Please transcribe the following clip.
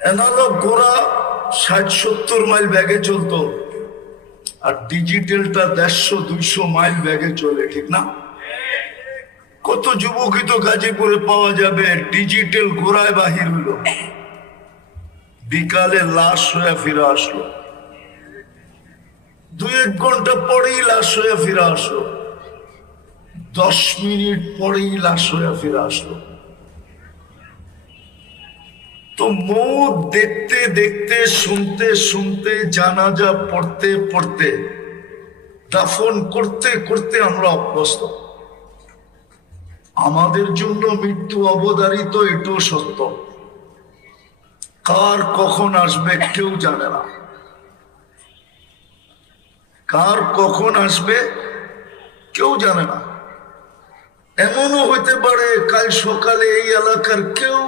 Analogue ঘোড়া 60-70 mile ব্যাগে চলতো, আর ডিজিটালটা 150-200 মাইল ব্যাগে চলে, ঠিক না? কত যুবকই তো গাজীপুরে পাওয়া যাবে ডিজিটাল ঘোড়ায় বাহির হইল, বিকালে লাশ হয়ে ফিরে আসলো, 2-1 ঘন্টা পরেই লাশ হয়ে ফিরে আসলো, 10 মিনিট পরেই লাশ হয়ে ফিরে আসলো। তো মৌত দেখতে দেখতে, শুনতে শুনতে, জানাজা পড়তে পড়তে, দাফন করতে করতে আমরা অভ্যস্ত। আমাদের জন্য মৃত্যু অবধারিত, এটাও সত্য। কার কখন আসবে কেউ জানে না, কার কখন আসবে কেউ জানে না। এমনও হইতে পারে কাল সকালে এই এলাকার কেউ